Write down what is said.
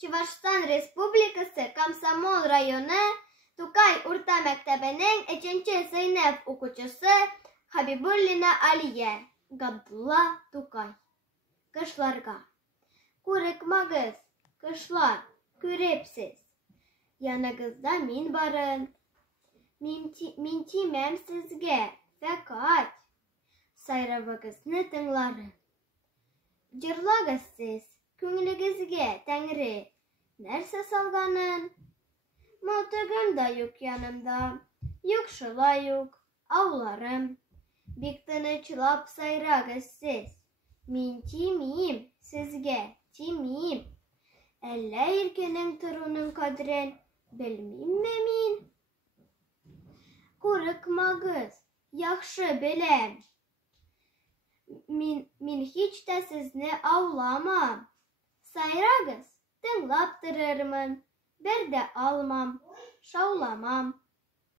Чувашстан Республикасы Комсомол районы Тукай урта мәктәбенең 3-нче сыйныф укучысы Хабибуллина Алия Габдулла Тукай. Кышларга. Курыкмагыз, кышлар, күрепсез. Янагызда мин барын. Мин тимәм сезгә, фәкать сайравыгызны тыңларын. Җырлагыз сез, күңелегезгә Тәңре нәрсә салганын. Мылтыгым да юк янымда, юк шулай юк ауларым. Бик тынычлап сайрагыз сез, мин тимим сезгә, тимим. Әллә иркенең торуның кадерен белмимме мин? Курыкмагыз, яхшы беләм. Мин һич тә сезне ауламам. Сайрагыз, тыңлап торырмын. Бер дә алмам, шауламам.